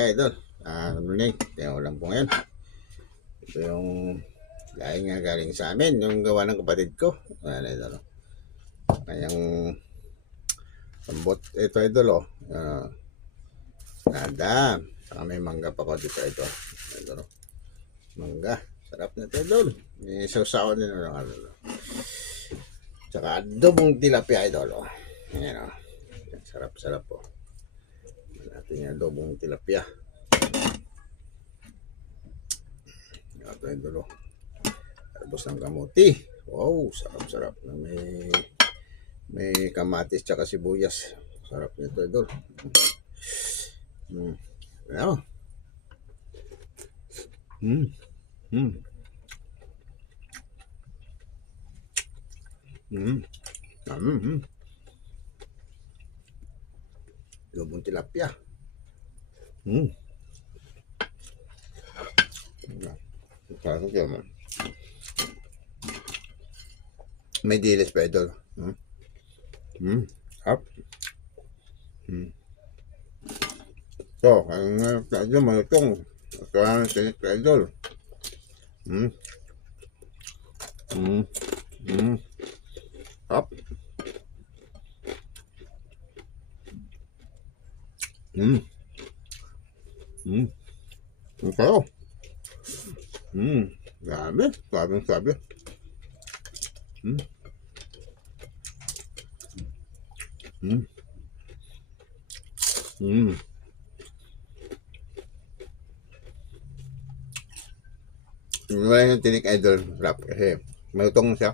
Idol, good morning. Kaya ulam po ngayon. Ito yung laing nga galing sa amin, yung gawa ng kapatid ko. Ayan, idol. Kanyang sambot. Ito, idol, oh. Nada. Saka may mangga pa ko dito, ito. Idol, oh. Mangga. Sarap na ito, idol. May sausawan din ng idol. Saka adobong tilapia, idol, oh. Ayan, oh. Sarap-sarap, oh. Natin yung adobong tilapia. Ito yung dulo. Talbos ng kamuti. Wow, sarap-sarap. May kamatis tsaka sibuyas. Sarap nito, idol. Ano? Lubong tilapia. Sarap naman. May dilis pa, idol. Sarap. So, ang tayo malutong. Ito ang tinik pa, idol. Sarap. Ang sarap. Grabe. Sabi. Wala yung tinik, idol. Rap kasi malutong siya.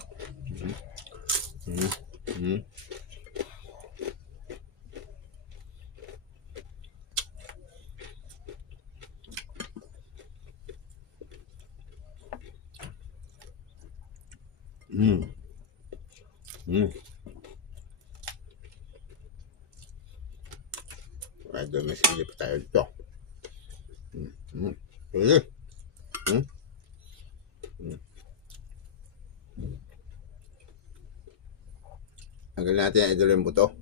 Idol, may sili pa tayo dito. Sige. Hanggang natin, idol, yung buto.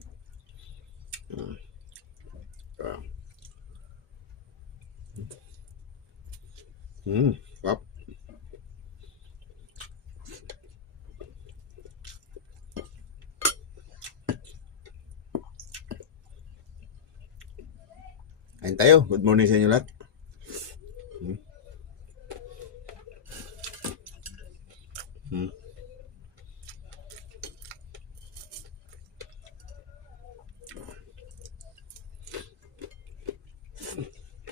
Sarap. Ayun tayo. Good morning sa inyo lahat.